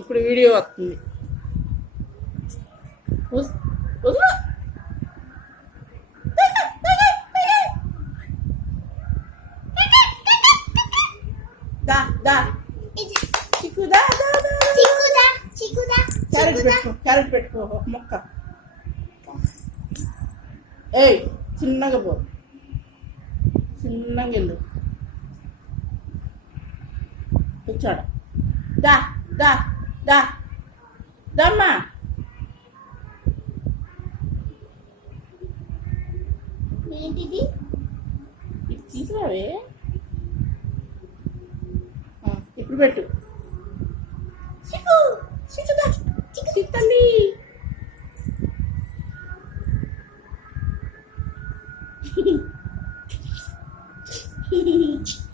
ఇప్పుడు వీడియో వస్తుంది. వదలు. దా దా చిక్కు దా దా దా క్యారెట్ పెట్టుకో ఒక మొక్క. ఏయ్ చిన్నగా పో, చిన్నగా వెళ్ళు. వచ్చాడు. దా దా దా దమ్మా. ఏంటిది? ఇది తీసుకురావే. ఇప్పుడు పెట్టు. చిక్కు తల్లి.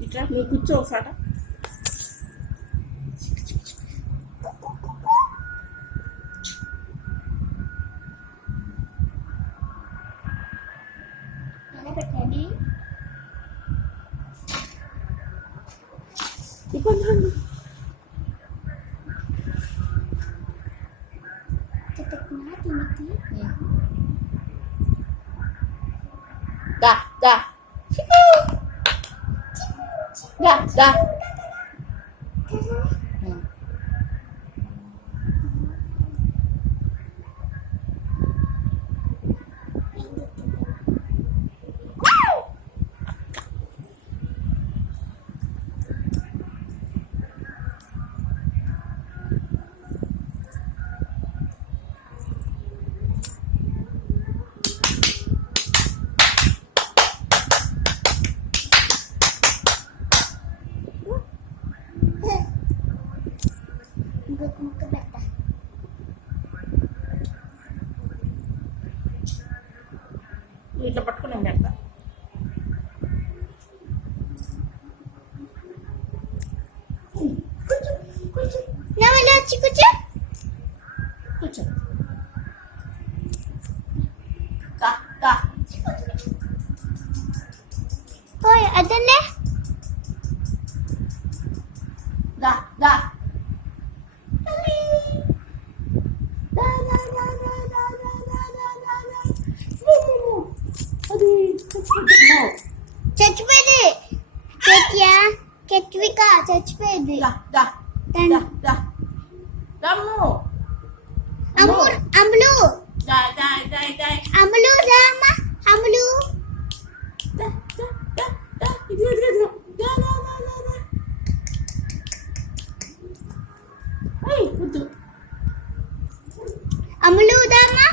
ఇట్లా నువ్వు కూర్చో ఒకసారి. పెట్టండి. ఇబ్బంది దా దా దా దా. ఇంకొక ముక్క పెడతా. ఇట్లా పట్టుకుని పెడతా. వచ్చి కూర్చో. కూర్చో. దా దా. ఓయ్ అదన్నే. దా దా. చచ్చిపోయింది. కెట్విక చచ్చిపోయింది. అమ్ములు అమ్ములు రామ్మ అమ్ములు. అమ్ములు దామా.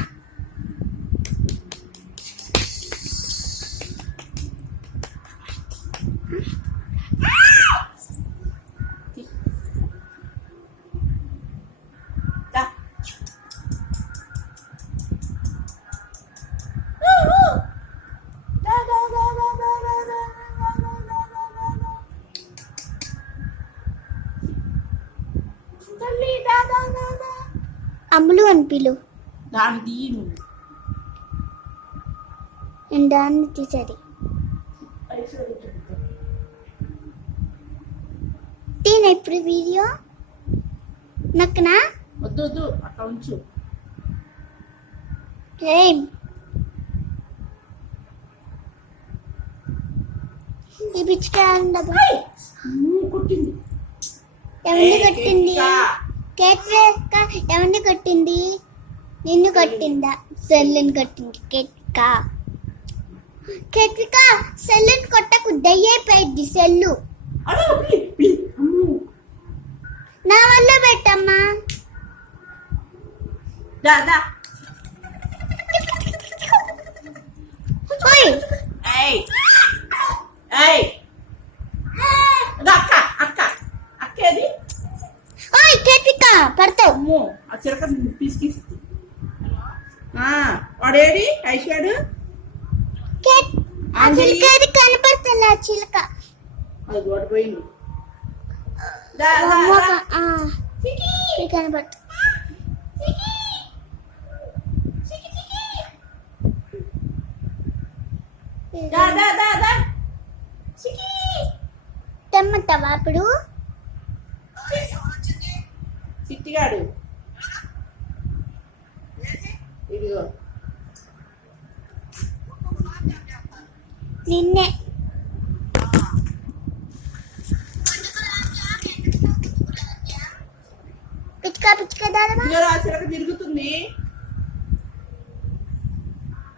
అమ్ములు అని పిలు. దాన్ని నేను దాన్ని తీసేది. తీన ఇప్పుడు వీడియో నక్కనా. వద్దు వద్దు అట్లా ఉంచు. ఏం ఈ పిచ్చిక కొట్టింది. ఎవరిని కొట్టింది? కేట్విక ఎవరిని కొట్టింది? నిన్ను కొట్టిందా? సెల్లుని కొట్టింది. కేట్విక సెల్లుని కొట్టకు, దయ్యైపోయింది సెల్లు. నా వల్ల పెట్టమ్మా. అక్కేది. ఓయ్ కేట్విక పడతావు. ఆ చిలక తీసుకిస్తుంది. వాడేడి ఐషాడు. చిలక కనపడుతుంది. ఆ చిలక అది పడిపోయింది. కనపడుతుంది. తెమ్మంటావా అప్పుడు? చిట్టిగాడు ఇదిగో నిన్నే పిచ్చుక దారమా ఇదిగో రా చిలక తిరుగుతుంది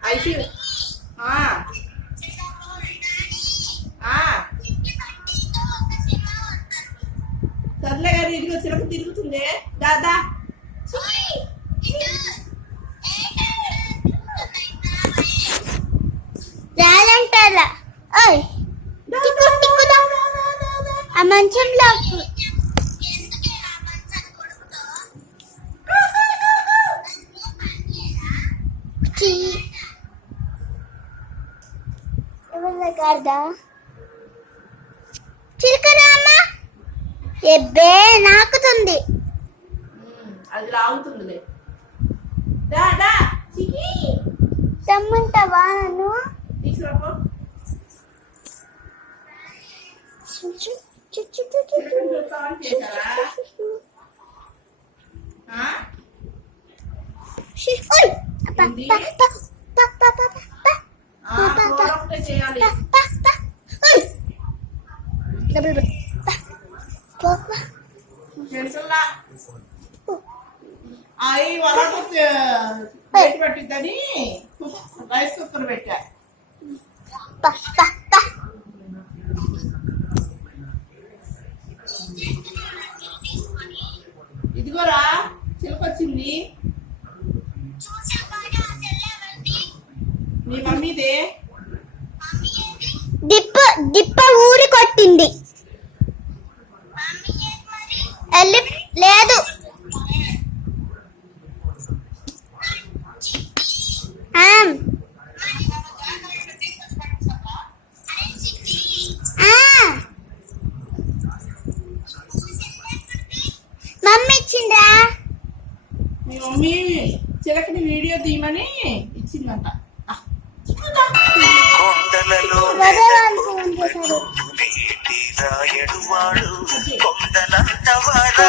ఐసి ఆ ఆ సర్లే గారు ఇదిగో చిలక తిరుగుతుంది దాదా రాలంటారా ఓయ్ టిక్కు టిక్కుదా ఆ మంచంలో ఎవరి కాదా చిలకరామా ఎబ్బే నాకుతుంది అది లాగుతుందిలే దాదా చికి తమ్ముంటావా నన్ను తీసుకురాపో ఓయ్ ఏంది? చేయాలి తెలుసులా అవి వరకు బయట పెట్టిద్దని రైస్ కుక్కర్ పెట్టా ఇదిగోరా చిలకొచ్చింది మీ మమ్మీదే దిప్ప ఊరి కొట్టింది లేదు మమ్మీ ఇచ్చిందా మీ మమ్మీ చిలకని వీడియో తీయమని ఇచ్చిందంట కొండలలో వదలాలి ఫోన్ చేశారు రాయడు వాడు కొండలంత వాడు